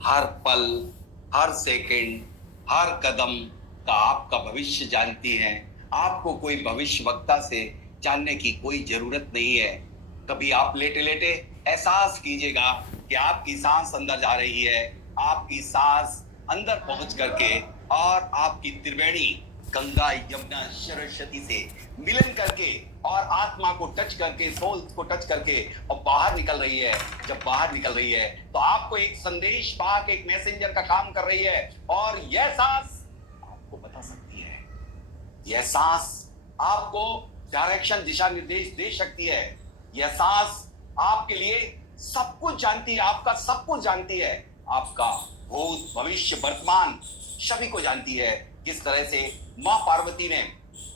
हर पल, हर सेकंड, हर कदम का आपका भविष्य जानती हैं। आपको कोई भविष्यवक्ता से जानने की कोई जरूरत नहीं है। कभी आप लेटे लेटे एहसास कीजिएगा कि आपकी सांस अंदर जा रही है। आपकी सांस अंदर पहुंच करके और आपकी त्रिवेणी गंगा यमुना सरस्वती से मिलन करके और आत्मा को टच करके, सोल को टच करके और बाहर निकल रही है। जब बाहर निकल रही है तो आपको एक संदेश पाक, एक मैसेंजर का काम कर रही है। और यह सांस आपको बता सकती है, यह सांस आपको डायरेक्शन, दिशा निर्देश दे सकती है। यह सांस आपके लिए सब कुछ जानती है, आपका सब कुछ जानती है। आपका भूत, भविष्य, वर्तमान सभी को जानती है। किस तरह से मां पार्वती ने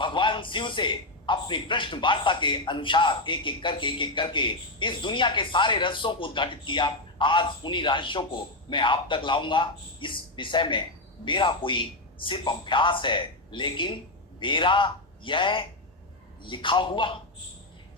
भगवान शिव से अपनी प्रश्न वार्ता के अनुसार एक एक करके इस दुनिया के सारे रहस्यों को उद्घाटित किया। आज उन्हीं रहस्यों को मैं आप तक लाऊंगा। इस विषय में मेरा कोई सिर्फ अभ्यास है, लेकिन मेरा यह लिखा हुआ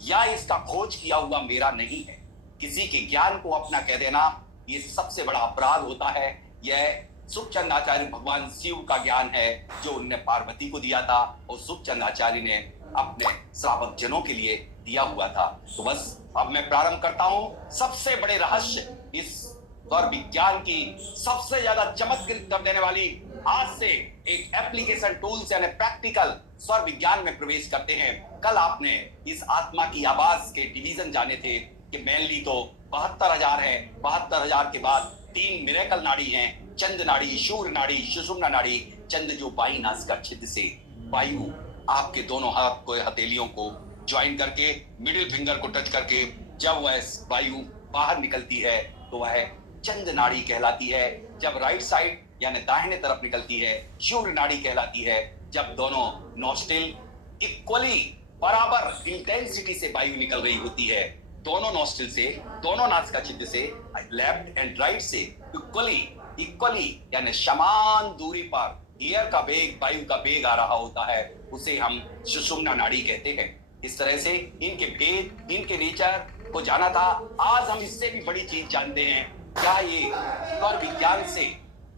या इसका खोज किया हुआ मेरा नहीं है। किसी के ज्ञान को अपना कह देना ये सबसे बड़ा अपराध होता है। यह सुखचंद आचार्य भगवान शिव का ज्ञान है जो उनने पार्वती को दिया था और सुखचंद आचार्य ने अपने श्रावक जनों के लिए दिया हुआ था। तो बस अब मैं प्रारंभ करता हूं। सबसे बड़े रहस्य, इस स्वर विज्ञान की सबसे ज्यादा चमत्कृत कर देने वाली आज से एक एप्लीकेशन टूल्स यानी प्रैक्टिकल स्वर विज्ञान में प्रवेश करते हैं। कल आपने इस आत्मा की आवाज के डिवीजन जाने थे कि मेनली तो 72,000 है। 72,000 के बाद 3 मिरेकल नाड़ी हैं, चंद नाड़ी, शूर नाड़ी, सुषुम्ना नाड़ी। चंद जो बाई नासिका छिद्र से वायु आपके दोनों हाथ को, हथेलियों को ज्वाइन करके, मिडिल फिंगर को टच करके जब वह वायु बाहर निकलती है तो वह चंद नाड़ी कहलाती है। जब राइट साइड यानी दाहिने तरफ निकलती है, शूर नाड़ी कहलाती है। जब दोनों नोस्ट्रिल इक्वली बराबर इंटेंसिटी से वायु निकल रही होती है, दोनों नोस्ट्रिल से, दोनों नासिका छिद्र से, लेफ्ट एंड राइट से इक्वली इक्वली यानी समान दूरी पर एयर का वेग, वायु का वेग आ रहा होता है, उसे हम सुषुम्ना नाड़ी कहते हैं। इस तरह से इनके वेग, इनके नेचर को जाना था। आज हम इससे भी बड़ी चीज जानते हैं। क्या ये स्वर विज्ञान से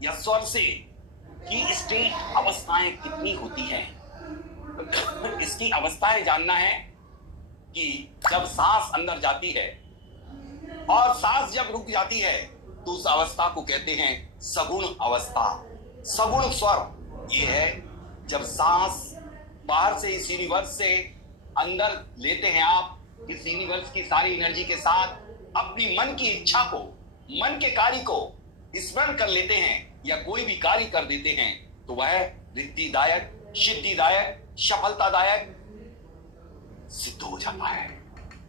या स्वर से की स्टेट अवस्थाएं कितनी होती हैं? इसकी अवस्थाएं जानना है कि जब सांस अंदर जाती है और सांस जब रुक जाती है तो उस अवस्था को कहते हैं सगुण अवस्था। सगुण स्वर ये है जब सांस बाहर से, इस यूनिवर्स से अंदर लेते हैं आप, इस यूनिवर्स की सारी एनर्जी के साथ अपनी मन की इच्छा को, मन के कार्य को स्मरण कर लेते हैं या कोई भी कार्य कर देते हैं तो वह रिद्धिदायक, सिद्धिदायक, सफलतादायक सिद्ध हो जाता है।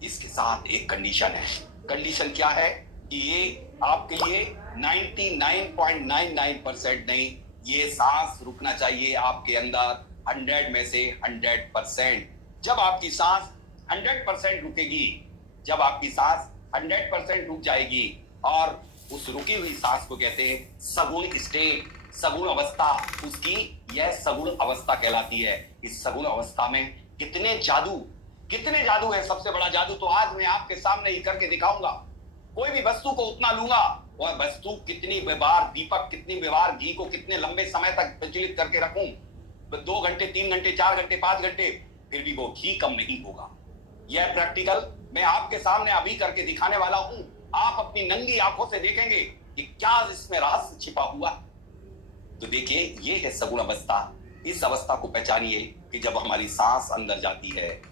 इसके साथ एक कंडीशन है। कंडीशन क्या है कि ये आपके लिए 99.99% नहीं, ये सांस रुकना चाहिए आपके अंदर 100 में से 100%। जब आपकी सांस 100% रुकेगी, जब आपकी सांस 100% रुक जाएगी और उस रुकी हुई सांस को कहते हैं सगुण स्टेट, सगुण अवस्था, उसकी यह सगुण अवस्था कहलाती है। इस सगुण अवस्था में कितने जादू है। सबसे बड़ा जादू तो आज मैं आपके सामने ही करके दिखाऊंगा। कोई भी वस्तु को उतना लूंगा, वह वस्तु कितनी बार दीपक, कितनी बार घी को कितने लंबे समय तक प्रज्वलित करके रखूं, 2 घंटे, 3 घंटे, 4 घंटे, 5 घंटे, फिर भी वो घी कम नहीं होगा। यह प्रैक्टिकल मैं आपके सामने अभी करके दिखाने वाला हूं। आप अपनी नंगी आंखों से देखेंगे कि क्या इसमें रहस्य छिपा हुआ। तो देखिए, ये है सगुण अवस्था। इस अवस्था को पहचानिए कि जब हमारी सांस अंदर जाती है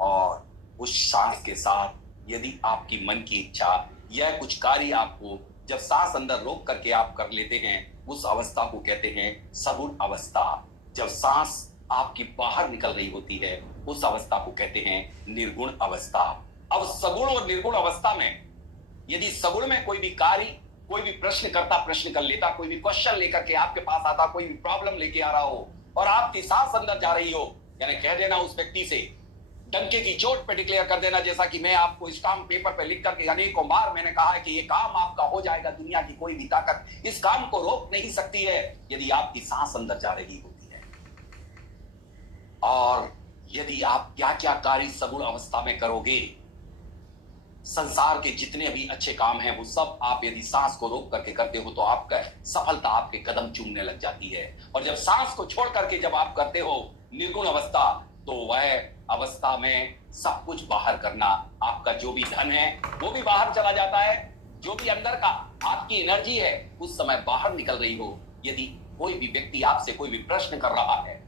और उस सांस के साथ यदि आपकी मन की इच्छा या कुछ कार्य आपको जब सांस अंदर रोक करके आप कर लेते हैं, उस अवस्था को कहते हैं सगुण अवस्था। जब सांस आपकी बाहर निकल रही होती है, उस अवस्था को कहते हैं निर्गुण अवस्था। अब सगुण और निर्गुण अवस्था में यदि सगुण में कोई भी कार्य, कोई भी प्रश्न करता, प्रश्न कर लेता, कोई भी क्वेश्चन लेकर के आपके पास आता, कोई भी प्रॉब्लम लेके आ रहा हो और आपकी सांस अंदर जा रही हो, यानी कह देना उस व्यक्ति से, डंके की चोट पे डिक्लेयर कर देना, जैसा कि मैं आपको स्टाम्प पेपर पे लिख करके अनेकों बार मैंने कहा है कि ये काम आपका हो जाएगा। दुनिया की कोई भी ताकत इस काम को रोक नहीं सकती है यदि आपकी सांस अंदर जा रही होती है। और यदि आप क्या क्या कार्य सगुण अवस्था में करोगे संसार के जितने भी अच्छे काम हैं वो सब आप यदि सांस को रोक करके करते हो तो आपका सफलता आपके कदम चूमने लग जाती है। और जब सांस को छोड़ करके जब आप करते हो निर्गुण अवस्था, तो वह अवस्था में सब कुछ बाहर करना, आपका जो भी धन है वो भी बाहर चला जाता है, जो भी अंदर का आपकी एनर्जी है उस समय बाहर निकल रही हो। यदि कोई भी व्यक्ति आपसे कोई भी प्रश्न कर रहा है,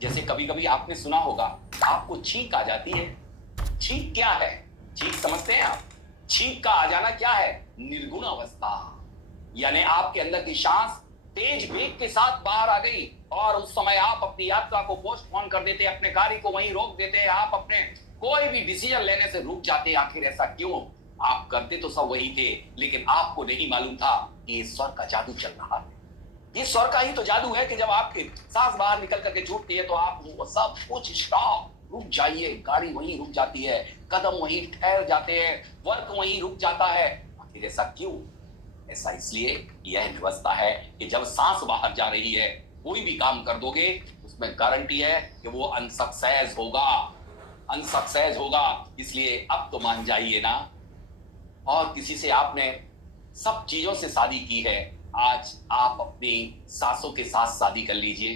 जैसे कभी कभी आपने सुना होगा आपको छींक आ जाती है। छींक क्या है? छींक समझते हैं आप? छींक का आ जाना क्या है? निर्गुण अवस्था, यानी आपके अंदर की सांस तेज वेग के साथ बाहर आ गई और उस समय आप अपनी यात्रा को पोस्टपोन कर देते, अपने कार्य को वहीं रोक देते, आप अपने कोई भी डिसीजन लेने से रुक जाते। आखिर ऐसा क्यों? आप करते तो सब वही थे, लेकिन आपको नहीं मालूम था कि ये स्वर का जादू चल रहा है। ये स्वर का ही तो जादू है कि जब आपकी सांस बाहर निकल करके छूटती है तो आप सब कुछ स्टॉप, रुक जाइए, गाड़ी वहीं रुक जाती है, कदम वहीं ठहर जाते हैं, वर्क वहीं रुक जाता है। आखिर ऐसा क्यों? ऐसा इसलिए यह व्यवस्था है कि जब सांस बाहर जा रही है कोई भी काम कर दोगे उसमें गारंटी है कि वो अनसक्सेस होगा, अनसक्सेस होगा। इसलिए अब तो मान जाइए ना। और किसी से आपने सब चीजों से शादी की है, आज आप अपनी सांसों के साथ शादी कर लीजिए।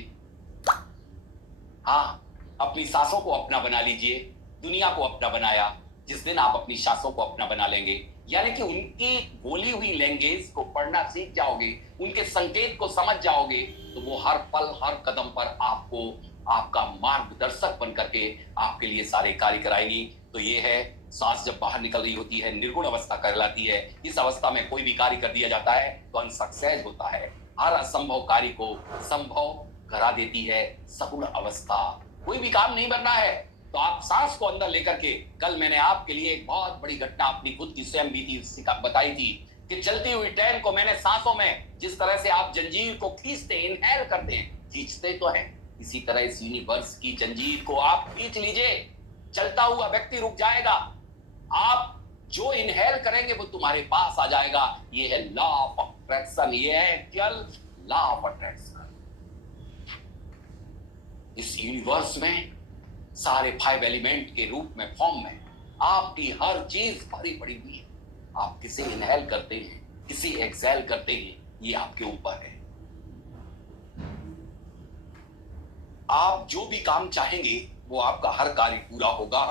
हाँ, अपनी सांसों को अपना बना लीजिए। दुनिया को अपना बनाया, जिस दिन आप अपनी सांसों को अपना बना लेंगे, यानी कि उनकी बोली हुई लैंग्वेज को पढ़ना सीख जाओगे, उनके संकेत को समझ जाओगे, तो वो हर पल हर कदम पर आपको आपका मार्गदर्शक बन करके आपके लिए सारे कार्य कराएंगी। तो ये है, सांस जब बाहर निकल रही होती है निर्गुण अवस्था कहलाती है। इस अवस्था में कोई भी कार्य कर दिया जाता है तो अनसक्सेस होता है। हर असंभव कार्य को संभव करा देती है सगुण अवस्था। कोई भी काम नहीं बनना है तो आप सांस को अंदर लेकर के, कल मैंने आपके लिए एक बहुत बड़ी घटना अपनी खुद की स्वयं बीती बताई थी कि चलती हुई ट्रेन को मैंने सांसों में, जिस तरह से आप जंजीर को खींचते, इनहेल करते हैं, खींचते तो हैं, इसी तरह इस यूनिवर्स की जंजीर को आप खींच लीजिए। चलता हुआ व्यक्ति रुक जाएगा, आप जो इनहेल करेंगे वो तुम्हारे पास आ जाएगा। ये है लॉ ऑफ अट्रैक्शन, ये है एक्चुअल लॉ ऑफ अट्रैक्शन। इस यूनिवर्स में सारे 5 एलिमेंट के रूप में, फॉर्म में आपकी हर चीज भरी पड़ी हुई है। आप किसे इनहेल करते हैं, किसे एक्सहेल करते हैं, ये आपके ऊपर है। आप जो भी काम चाहेंगे वो आपका हर कार्य पूरा होगा,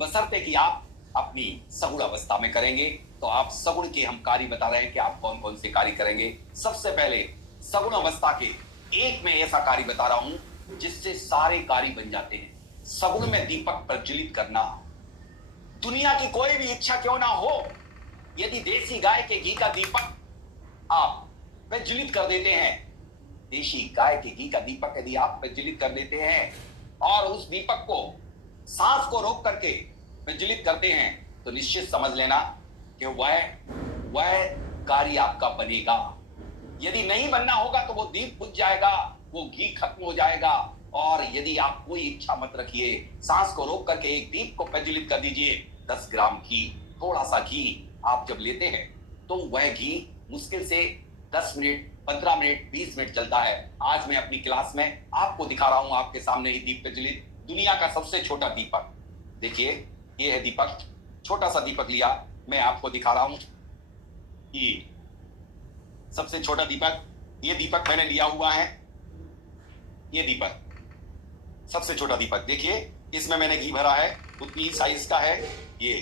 बशर्ते कि आप अपनी सगुण अवस्था में करेंगे। तो आप सगुण के हम कार्य बता रहे हैं कि आप कौन कौन से कार्य करेंगे। सबसे पहले सगुण अवस्था के एक में ऐसा कार्य बता रहा हूं जिससे सारे कार्य बन जाते हैं। सगुण में दीपक प्रज्वलित करना। दुनिया की कोई भी इच्छा क्यों ना हो, यदि देसी गाय के घी का दीपक आप प्रज्वलित कर देते हैं, देसी गाय के घी का दीपक यदि आप प्रज्वलित कर देते हैं और उस दीपक को सांस को रोक करके प्रज्वलित करते हैं, तो निश्चित समझ लेना कि वह कार्य आपका बनेगा। यदि नहीं बनना होगा तो वो दीप बुझ जाएगा, वो घी खत्म हो जाएगा। और यदि आप कोई इच्छा मत रखिए, सांस को रोक करके एक दीप को प्रज्वलित कर दीजिए। 10 ग्राम घी, थोड़ा सा घी आप जब लेते हैं तो वह घी मुश्किल से 10 मिनट, 15 मिनट, 20 मिनट चलता है। आज मैं अपनी क्लास में आपको दिखा रहा हूं, आपके सामने ही दीप प्रज्वलित, दुनिया का सबसे छोटा दीपक। देखिए, ये है दीपक, छोटा सा दीपक लिया, मैं आपको दिखा रहा हूं। ये सबसे छोटा दीपक, ये दीपक मैंने लिया हुआ है। ये दीपक सबसे छोटा दीपक, देखिए इसमें मैंने घी भरा है, उतनी साइज का है। ये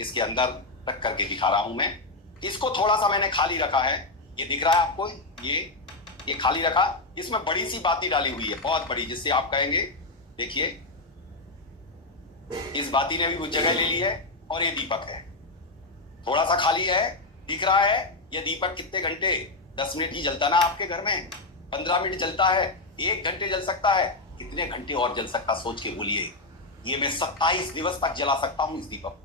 इसके अंदर रख करके दिखा रहा हूं मैं। इसको थोड़ा सा मैंने खाली रखा है, ये दिख रहा है आपको, ये खाली रखा। इसमें बड़ी सी बाती डाली हुई है, बहुत बड़ी, जिससे आप कहेंगे, देखिए इस बाती ने भी वो जगह ले ली है। और ये दीपक है, थोड़ा सा खाली है, दिख रहा है। ये दीपक कितने घंटे, 10 मिनट ही जलता ना आपके घर में, 15 मिनट जलता है, 1 घंटे जल सकता है, कितने घंटे और जल सकता, सोच के बोलिए। ये मैं 27 दिवस तक जला सकता हूं इस दीपक,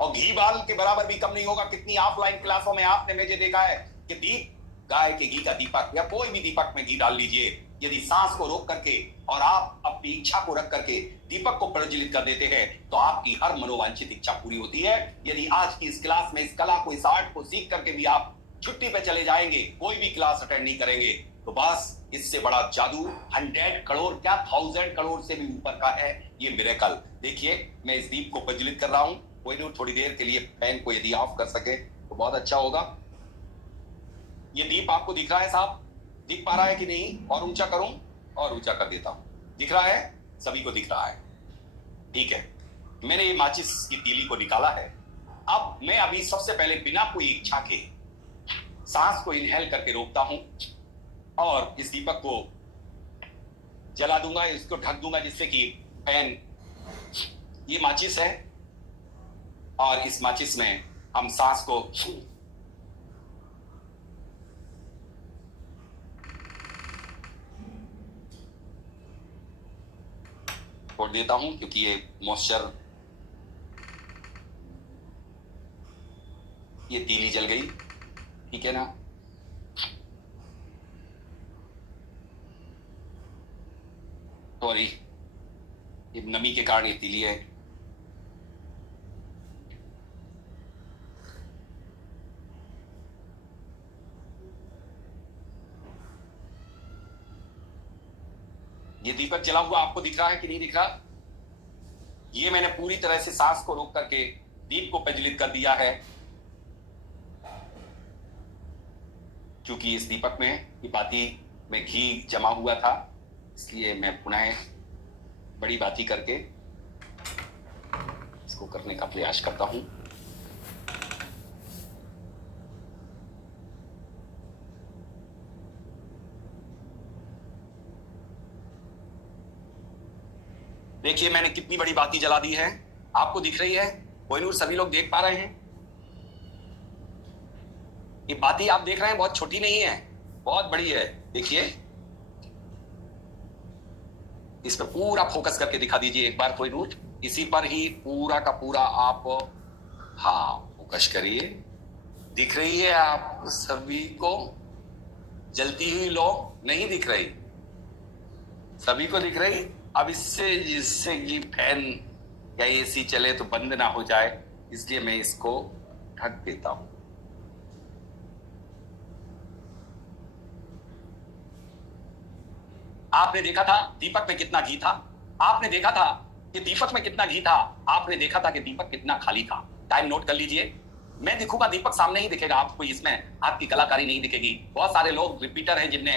और घी बाल के बराबर भी कम नहीं होगा। कितनी ऑफलाइन क्लासों में आपने मुझे देखा है कि दीप, गाय के घी का दीपक या कोई भी दीपक में घी डाल लीजिए। यदि सांस को रोक करके और आप अपनी इच्छा को रख करके दीपक को प्रज्वलित कर देते हैं तो आपकी हर मनोवांछित इच्छा पूरी होती है। यदि आज की इस क्लास में इस कला को, इस आर्ट को सीख करके भी आप छुट्टी पे चले जाएंगे, कोई भी क्लास अटेंड नहीं करेंगे, तो बस इससे बड़ा जादू 100 करोड़ क्या 1000 करोड़ से भी ऊपर का है ये मिरेकल। देखिए मैं इस दीप को प्रज्वलित कर रहा हूं, कोई नहीं, थोड़ी देर के लिए फैन को यदि ऑफ कर सके तो बहुत अच्छा होगा। ये दीप आपको दिख रहा है साहब? दिख पा रहा है कि नहीं? और ऊंचा करूं? और ऊंचा कर देता हूं। दिख रहा है? सभी को दिख रहा है? ठीक है। मैंने ये माचिस की तीली को निकाला है। अब मैं अभी सबसे पहले बिना कोई इच्छा के सांस को इनहेल करके रोकता हूं और इस दीपक को जला दूंगा, इसको ढक दूंगा, जिससे कि फैन, ये माचिस है और इस माचिस में हम सांस को छोड़ देता हूं, क्योंकि ये मॉइस्चर, ये तीली जल गई, ठीक है ना। सॉरी, ये नमी के कारण ये तीली है। ये दीपक जला हुआ आपको दिख रहा है कि नहीं दिख रहा? ये मैंने पूरी तरह से सांस को रोक करके दीप को प्रज्वलित कर दिया है। क्योंकि इस दीपक में, ये बाती में घी जमा हुआ था, इसलिए मैं पुनः बड़ी बाती करके इसको करने का प्रयास करता हूं। देखिए मैंने कितनी बड़ी बाती जला दी है, आपको दिख रही है? कोहिनूर सभी लोग देख पा रहे हैं? ये बाती आप देख रहे हैं बहुत छोटी नहीं है, बहुत बड़ी है। देखिए, इस पर पूरा फोकस करके दिखा दीजिए एक बार कोहिनूर, इसी पर ही पूरा का पूरा आप, हाँ, फोकस करिए। दिख रही है आप सभी को? जलती हुई लो नहीं दिख रही? सभी को दिख रही? अब इससे, जिससे कि फैन या एसी चले तो बंद ना हो जाए, इसलिए मैं इसको ढक देता हूं। आपने देखा था दीपक में कितना घी था? आपने देखा था कि दीपक में कितना घी था? आपने देखा था कि दीपक कितना खाली था? टाइम नोट कर लीजिए। मैं दिखूंगा, दीपक सामने ही दिखेगा आपको, इसमें आपकी कलाकारी नहीं दिखेगी। बहुत सारे लोग रिपीटर हैं जिनने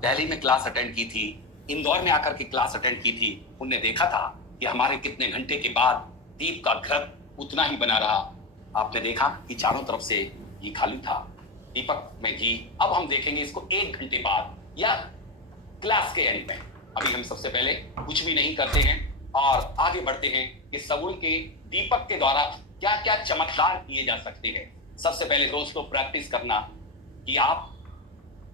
दिल्ली में क्लास अटेंड की थी, इंदौर में आकर के क्लास अटेंड की थी, उनने देखा था कि हमारे कितने घंटे के बाद दीप का घृत उतना ही बना रहा। आपने देखा कि चारों तरफ से घी खाली था, दीपक में घी। अब हम देखेंगे इसको 1 घंटे बाद या क्लास के एंड में। अभी हम सबसे पहले कुछ भी नहीं करते हैं और आगे बढ़ते हैं कि सगुन के दीपक के द्वारा क्या क्या चमत्कार किए जा सकते हैं। सबसे पहले दोस्तों प्रैक्टिस करना कि आप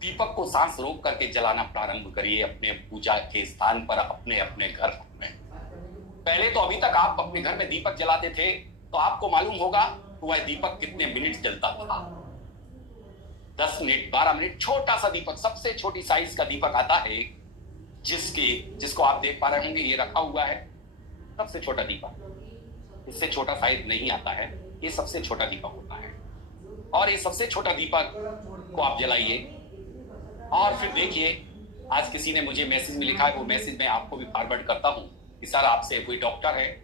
दीपक को सांस रोक करके जलाना प्रारंभ करिए अपने पूजा के स्थान पर, अपने अपने घर में। पहले तो अभी तक आप अपने घर में दीपक जलाते थे तो आपको मालूम होगा कि वह दीपक कितने मिनट जलता था। 10 मिनट, 12 मिनट। छोटा सा दीपक, सबसे छोटी साइज का दीपक आता है, जिसको आप देख पा रहे होंगे, ये रखा हुआ है, सबसे छोटा दीपक। इससे छोटा साइज नहीं आता है, ये सबसे छोटा दीपक होता है। और ये सबसे छोटा दीपक को आप जलाइए और फिर देखिए, आज किसी ने मुझे मैसेज में लिखा है, वो मैसेज मैं आपको भी फॉरवर्ड करता हूँ कि सर आपसे कोई डॉक्टर है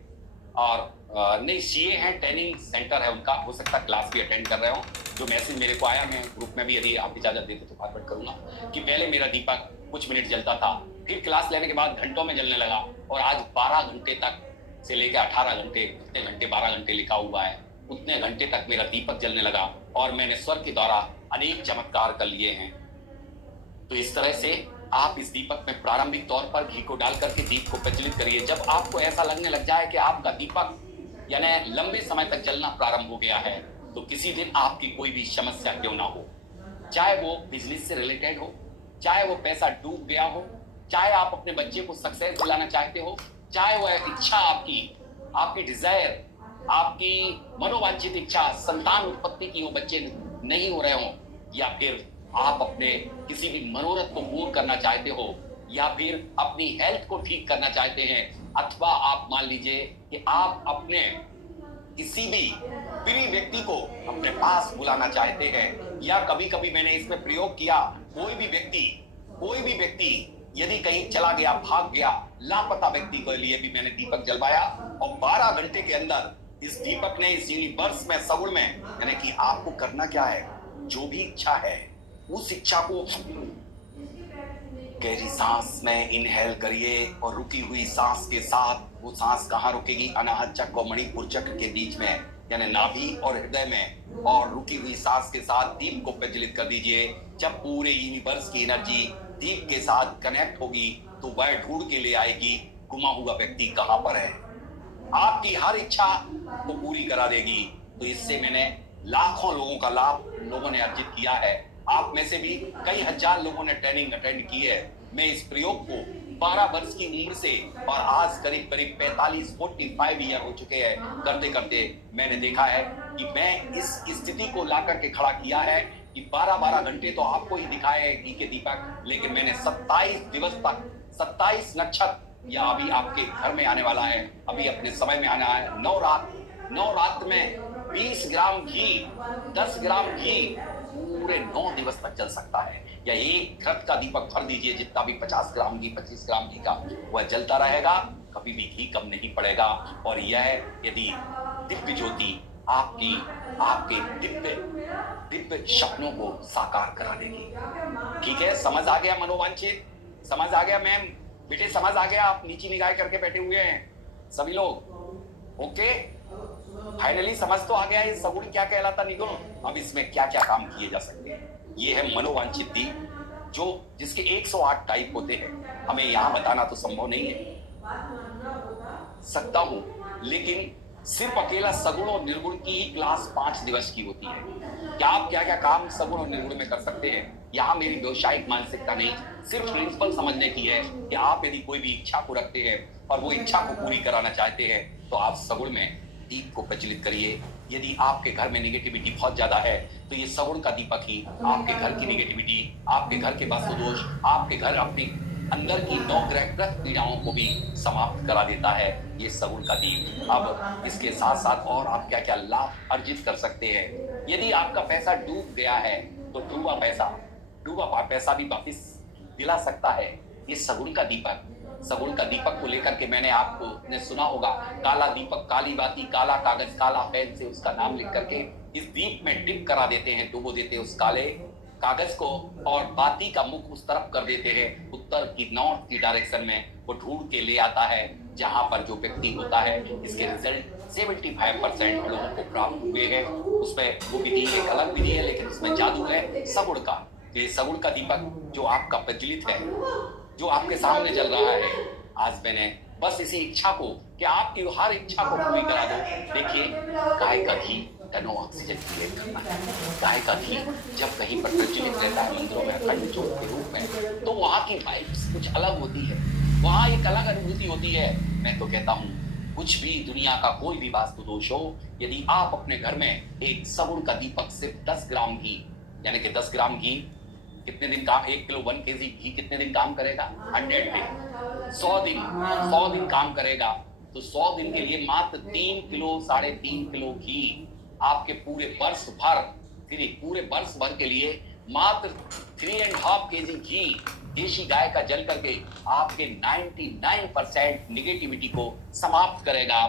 और नहीं, सीए हैं, ट्रेनिंग सेंटर है उनका, हो सकता है क्लास भी अटेंड कर रहे हो। जो मैसेज मेरे को आया, मैं ग्रुप में भी यदि आप इजाजत देते तो फॉरवर्ड करूंगा, कि पहले मेरा दीपक कुछ मिनट जलता था, फिर क्लास लेने के बाद घंटों में जलने लगा और आज 12 घंटे तक से लेकर 18 घंटे, कितने घंटे, 12 घंटे लिखा हुआ है, उतने घंटे तक मेरा दीपक जलने लगा और मैंने स्वर के द्वारा अनेक चमत्कार कर लिए हैं। तो इस तरह से आप इस दीपक में प्रारंभिक तौर पर घी को डाल करके दीप को प्रज्वलित करिए। जब आपको ऐसा लगने लग जाए कि आपका दीपक यानी लंबे समय तक जलना प्रारंभ हो गया है, तो किसी दिन आपकी कोई भी समस्या क्यों ना हो, चाहे वो बिजनेस से रिलेटेड हो, चाहे वो पैसा डूब गया हो, चाहे आप अपने बच्चे को सक्सेस दिलाना चाहते हो, चाहे वह इच्छा आपकी डिजायर, आपकी मनोवांछित इच्छा संतान उत्पत्ति की हो, बच्चे नहीं हो रहे हो, या फिर आप अपने किसी भी मनोरथ को पूर्ण करना चाहते हो, या फिर अपनी हेल्थ को ठीक करना चाहते हैं, अथवा आप मान लीजिए कि आप अपने किसी भी प्रिय व्यक्ति को अपने पास बुलाना चाहते हैं, या कभी कभी मैंने इसमें प्रयोग किया, कोई भी व्यक्ति यदि कहीं चला गया, भाग गया, लापता व्यक्ति के लिए भी मैंने दीपक जलवाया और 12 घंटे के अंदर इस दीपक ने इस यूनिवर्स में, सगुण में, यानी कि आपको करना क्या है, जो भी इच्छा है उस इच्छा को गहरी सांस में इनहेल करिए और रुकी हुई सांस के साथ, वो सांस कहाँ रुकेगी, अनाहत चक्र और मणिपुर चक्र के बीच में, यानी नाभि और हृदय में। और रुकी हुई सांस के साथ दीप को प्रज्वलित कर दीजिए। जब पूरे यूनिवर्स की एनर्जी दीप के साथ कनेक्ट होगी तो वह ढूंढ के ले आएगी गुमा हुआ व्यक्ति कहां पर है, आपकी हर इच्छा को पूरी करा देगी। तो इससे मैंने लाखों लोगों का लाभ लोगों ने अर्जित किया है। आप में से भी कई हजार लोगों ने ट्रेनिंग अटेंड की है। मैं इस प्रयोग को 12 वर्ष की उम्र से और आज करीब करीब 45 ईयर हो चुके हैं करते करते मैंने देखा है कि मैं इस स्थिति को ला करके खड़ा किया है कि 12-12 घंटे तो आपको ही दिखाए है घी के दीपक, लेकिन मैंने 27 दिवस तक 27 नक्षत्र या अभी आपके घर में आने वाला है, अभी अपने समय में आना है। 9 रात में 20 ग्राम घी, 10 ग्राम घी पूरे 9 दिवस तक चल सकता है। या एक घृत का दीपक भर दीजिए, जितना भी 50 ग्राम घी, 25 ग्राम घी का, वह जलता रहेगा, कभी भी घी कम नहीं पड़ेगा। और यह यदि दिव्य ज्योति आपके दिव्य सपनों को साकार करा देगी। ठीक है, समझ आ गया मनोवांछित? समझ आ गया मैम? बेटे समझ आ गया? आप नीची निगाह करके बैठे हुए हैं सभी लोग? ओके, फाइनली समझ तो आ गया ये सगुण क्या कहलाता निगुण। अब इसमें क्या क्या काम किए जा सकते हैं, ये है मनोवांछित दीप, जो जिसके 108 टाइप होते हैं। हमें यहाँ बताना तो संभव नहीं है, सकता हूँ, लेकिन सिर्फ अकेला सगुण और निर्गुण की ही क्लास 5 दिवस की होती है। क्या आप क्या क्या काम सगुण और निर्गुण में कर सकते हैं, यहाँ मेरी व्यवसायिक मानसिकता नहीं, सिर्फ प्रिंसिपल समझने की है कि आप यदि कोई भी इच्छा को रखते हैं और वो इच्छा को पूरी कराना चाहते हैं तो आप सगुण में दीप को प्रज्वलित करिए। यदि आपके घर में नेगेटिविटी बहुत ज्यादा है तो ये सगुण का दीपक ही आपके घर की नेगेटिविटी, आपके घर के वास्तु दोष, आपके घर अपनी अंदर की 9 ग्रहग्रस्त पीड़ाओं को भी समाप्त करा देता है ये सगुण का दीप। अब इसके साथ साथ और आप क्या क्या लाभ अर्जित कर सकते हैं। यदि आपका पैसा डूब गया है तो डूबा पैसा भी वापिस दिला सकता है ये सगुण का दीपक। सगुण का दीपक को लेकर के मैंने आपको ने सुना होगा, काला दीपक, काली बाती, काला कागज, काला पेन से उसका नाम लिख करके इस दीप में डिप करा देते हैं, डुबो देते हैं उस काले कागज को, और बाती का मुख उस तरफ कर देते हैं, उत्तर की, नॉर्थ की डायरेक्शन में। वो ढूंढ के ले आता है जहां पर जो व्यक्ति होता है। इसके रिजल्ट 75% लोगों को प्राप्त हुए हैं। उसमें वो विधि एक अलग विधि है, लेकिन उसमें जादू है सगुण का। ये सगुण का दीपक जो आपका प्रज्वलित है, जो आपके सामने चल रहा है, आज मैंने बस इसी इच्छा को कि आपकी हर इच्छा को पूरी करा दो। देखिए, गाय का घी टनों ऑक्सीजन क्रिएट करना है। गाय का घी जब कहीं पर प्रज्वलित रहता है मंदिरों में अखंड ज्योत के रूप में, तो वहाँ की वाइब्स कुछ अलग होती है, वहाँ एक अलग अनुभूति होती है। मैं तो कहता हूँ, कुछ भी दुनिया का कोई भी वास्तु दोष हो, यदि आप अपने घर में एक सगुण का दीपक सिर्फ 10 ग्राम घी, यानी कि 10 ग्राम घी कितने दिन काम, 1 किलो 1 केजी घी कितने दिन काम करेगा? 100 दिन, 100 दिन काम करेगा। तो 100 दिन के लिए मात्र 3 किलो 3.5 किलो घी आपके पूरे वर्ष भर के लिए मात्र 3.5 केजी घी देशी गाय का जल करके आपके 99% निगेटिविटी को समाप्त करेगा।